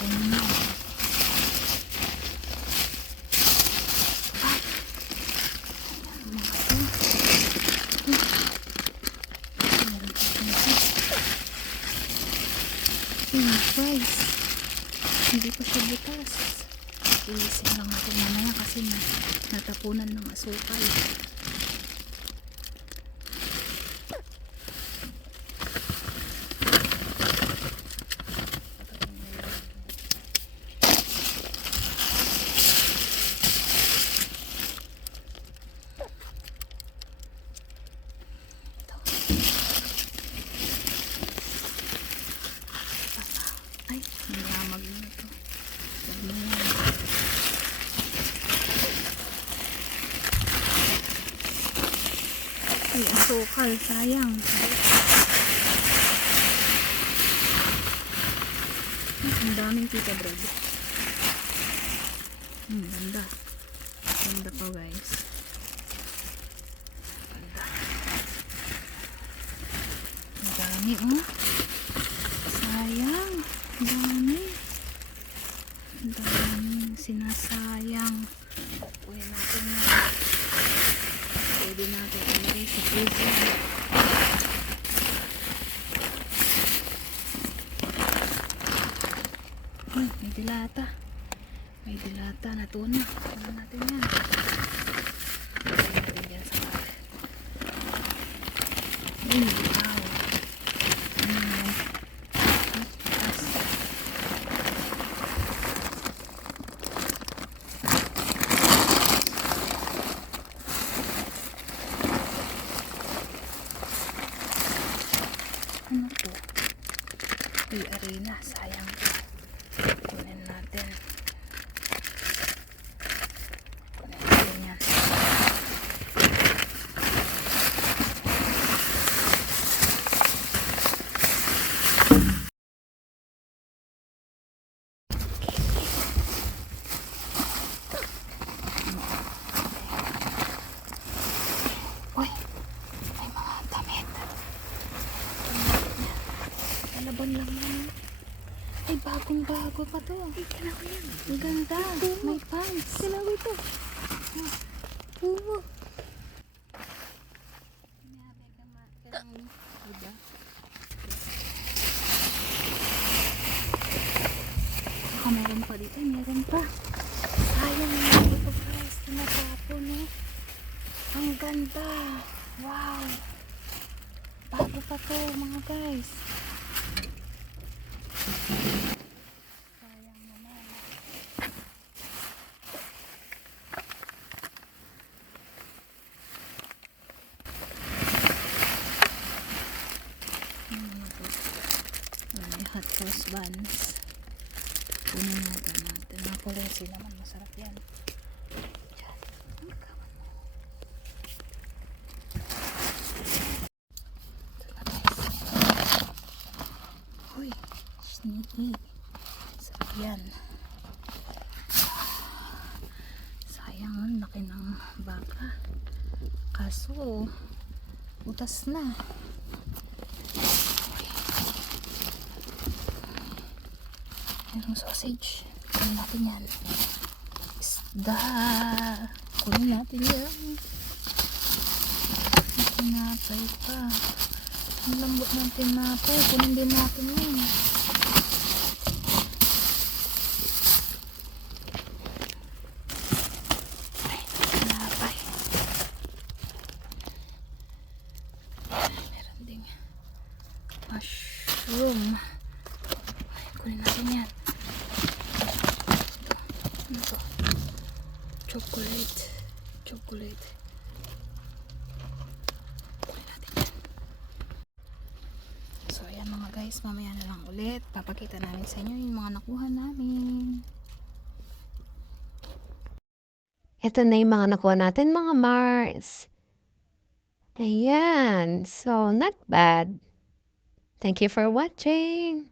sa inyo. Ay! Ayan, mga to. Meron pa dito. Guys. Hindi pa siya butas. Iisin lang natin mamaya kasi natapunan ng asukal. Ay, nilamag na ito. Ay, asukal, sayang. Ang daming tita bread. Ganda. Ganda po guys. Ganda. Ang dami oh. Sayang. Ang dami. Ang daming sinasayang. Kukunin natin yan. Pwede natin ilagay sa freezer. May dilata. May dilata na tuna. Kunin natin yan. Kunin natin yan sa kalat. Wow. Ano po? Uy, arena. Sayang. Kunin natin. Kunin natin yan. Uy, may mga damit. Laban lang yan. Ay, bagong bago pa to. Ay, kailangan yan. Ang ganda. May pants. Kailangan ito. Oo. Diba? Baka meron pa dito. Meron pa. Sayang na ito guys. Tinatapon eh. Ang ganda. Wow. Bago pa to mga guys. Sayang naman. May hot sauce buns. Kunin natin. Mga kulensi naman. Masarap yan. Diyan. Uy. Sneaky. Sarap yan. Sayang ang laki ng baka. Kaso, utas na. Merong sausage. Kunin natin yan. Isda. Kunin natin yan. Tinapay pa. Ang lambot ng tinapay. Kunin din natin yan. Ay, tinapay. Meron ding mushroom. Ay, kunin natin yan. Ano to? Chocolate. Chocolate. Kunin natin yan. So, ayan mga guys. Mamaya na lang ulit. Papakita namin sa inyo yung mga nakuha namin. Ito na yung mga nakuha natin mga Mars. Ayan. So, not bad. Thank you for watching.